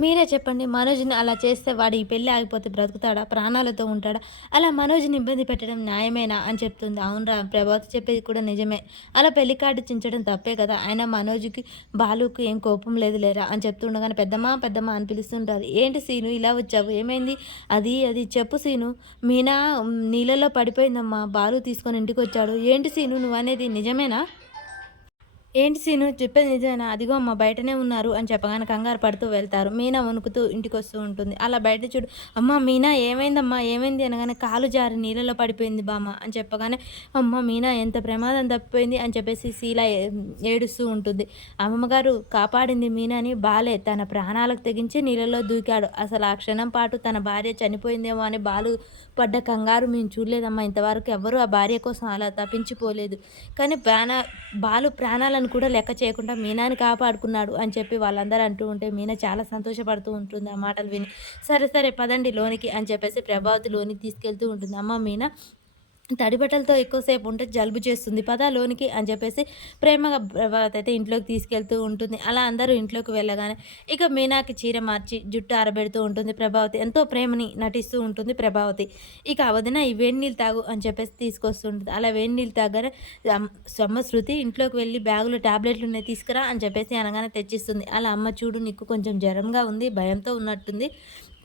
మీరే చెప్పండి. మనోజ్‌ని అలా చేస్తే వాడు ఈ పెళ్లి ఆగిపోతే బ్రతుకుతాడా? ప్రాణాలతో ఉంటాడా? అలా మనోజ్‌ని ఇబ్బంది పెట్టడం న్యాయమేనా? అని చెప్తుంది. అవునురా! ప్రభావతి చెప్పేది కూడా నిజమే. అలా పెళ్లి కార్డ్ చించడం తప్పే కదా! అయినా మనోజ్‌కి, బాలుకి ఏం కోపం లేదు లేరా అని చెప్తుండగానే పెద్దమ్మా, పెద్దమ్మా అని పిలుస్తుంటారు. ఏంటి సీను ఇలా వచ్చావు? ఏమైంది? అది చెప్పు సీను. మీనా నీళ్ళలో పడిపోయిందమ్మా. బాలు తీసుకొని ఇంటికొచ్చాడు. ఏంటి సీను నువ్వనేది నిజమేనా? ఏంటి సీను చెప్పేది నిజమేనా? అదిగో అమ్మ బయటనే ఉన్నారు అని చెప్పగానే కంగారు పడుతూ వెళ్తారు. మీనా వణుకుతూ ఇంటికొస్తూ ఉంటుంది. అలా బయట చూడు అమ్మ మీనా ఏమైందమ్మా? ఏమైంది? అనగానే కాలు జారి నీళ్ళలో పడిపోయింది బామ్మ అని చెప్పగానే, అమ్మ మీనా ఎంత ప్రమాదం తప్పిపోయింది అని చెప్పేసి శీల ఏడుస్తూ ఉంటుంది. అమ్మమ్మగారు కాపాడింది మీనాని బాలే తన ప్రాణాలకు తెగించి నీళ్ళలో దూకాడు. అసలు ఆ క్షణం పాటు తన భార్య చనిపోయిందేమో అని బాలు పడ్డ కంగారు మేము చూడలేదమ్మా. ఇంతవరకు ఎవ్వరు ఆ భార్య కోసం అలా తప్పించిపోలేదు. కానీ బాలు ప్రాణాలను కూడా లెక్క చేయకుండా మీనాని కాపాడుకున్నాడు అని చెప్పి వాళ్ళందరూ అంటూ ఉంటే మీనా చాలా సంతోషపడుతూ ఉంటుంది ఆ మాటలు విని. సరే సరే పదండి లోనికి అని చెప్పేసి ప్రభావతి లోనికి తీసుకెళ్తూ ఉంటుంది. అమ్మ మీనా తడి బట్టలతో ఎక్కువసేపు ఉంటే జలుబు చేస్తుంది. పద లోనికి అని చెప్పేసి ప్రేమగా ప్రభావతి అయితే ఇంట్లోకి తీసుకెళ్తూ ఉంటుంది. అలా అందరూ ఇంట్లోకి వెళ్ళగానే ఇక మీనాకి చీర మార్చి జుట్టు ఆరబెడుతూ ఉంటుంది ప్రభావతి. ఎంతో ప్రేమని నటిస్తూ ఉంటుంది ప్రభావతి. ఇక వదిన ఈ వేడి నీళ్ళు తాగు అని చెప్పేసి తీసుకొస్తుంటుంది. అలా వేడి నీళ్ళు తాగగానే అమ్మ శృతి ఇంట్లోకి వెళ్ళి బ్యాగులో టాబ్లెట్లు ఉన్నాయి తీసుకురా అని చెప్పేసి అనగానే తెచ్చిస్తుంది. అలా అమ్మ చూడు నీకు కొంచెం జ్వరంగా ఉంది, భయంతో ఉన్నట్టుంది.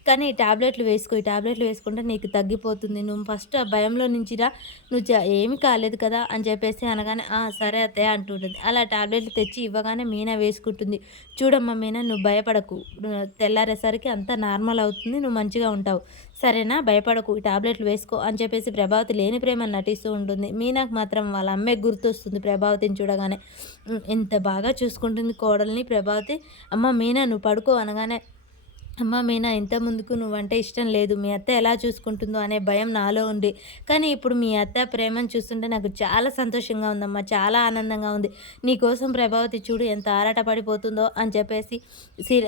కానీ ఈ టాబ్లెట్లు వేసుకో. ఈ టాబ్లెట్లు వేసుకుంటే నీకు తగ్గిపోతుంది. నువ్వు ఫస్ట్ ఆ భయంలో నుంచి రా. నువ్వు ఏమి కాలేదు కదా! అని చెప్పేసి అనగానే, "ఆ! సరే అత్తయ్య" అంటుంటుంది. అలా టాబ్లెట్లు తెచ్చి ఇవ్వగానే మీనా వేసుకుంటుంది. "చూడమ్మా మీనా నువ్వు భయపడకు. తెల్లారేసరికి అంతా నార్మల్ అవుతుంది. నువ్వు మంచిగా ఉంటావు. సరేనా? భయపడకు. ఈ టాబ్లెట్లు వేసుకో" అని చెప్పేసి ప్రభావతి లేని ప్రేమను నటిస్తూ ఉంటుంది. మీనాకు మాత్రం వాళ్ళ అమ్మే గుర్తొస్తుంది ప్రభావతిని చూడగానే. ఎంత బాగా చూసుకుంటుంది కోడల్ని ప్రభావతి. "అమ్మ మీనా నువ్వు పడుకో" అనగానే అమ్మ మీనా ఇంతకుముందుకు నువ్వంటే ఇష్టం లేదు. మీ అత్త ఎలా చూసుకుంటుందో అనే భయం నాలో ఉంది. కానీ ఇప్పుడు మీ అత్త ప్రేమను చూస్తుంటే నాకు చాలా సంతోషంగా ఉందమ్మా. చాలా ఆనందంగా ఉంది. నీకోసం ప్రభావతి చూడు ఎంత ఆరాటపడిపోతుందో అని చెప్పేసి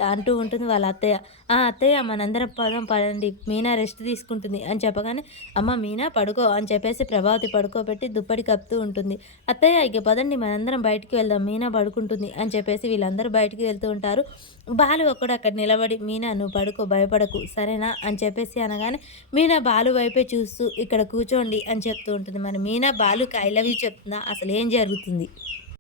అంటూ ఉంటుంది వాళ్ళ అత్తయ్య. ఆ! అత్తయ్య మనందరం పదండి. మీనా రెస్ట్ తీసుకుంటుంది అని చెప్పగానే, అమ్మ మీనా పడుకో అని చెప్పేసి ప్రభావతి పడుకోబెట్టి దుప్పటి కప్పుతూ ఉంటుంది. అత్తయ్య ఇక పదండి మనందరం బయటికి వెళ్దాం. మీనా పడుకుంటుంది అని చెప్పేసి వీళ్ళందరూ బయటికి వెళ్తూ ఉంటారు. బాలు ఒక్కడు అక్కడ నిలబడి మీనా నువ్వు పడుకో భయపడకు సరేనా అని చెప్పేసి అనగానే మీనా బాలు వైపే చూస్తూ ఇక్కడ కూర్చోండి అని చెప్తూ ఉంటుంది. మరి మీనా బాలుకి ఐ లవ్ యూ చెప్తుందా? అసలు ఏం జరుగుతుంది?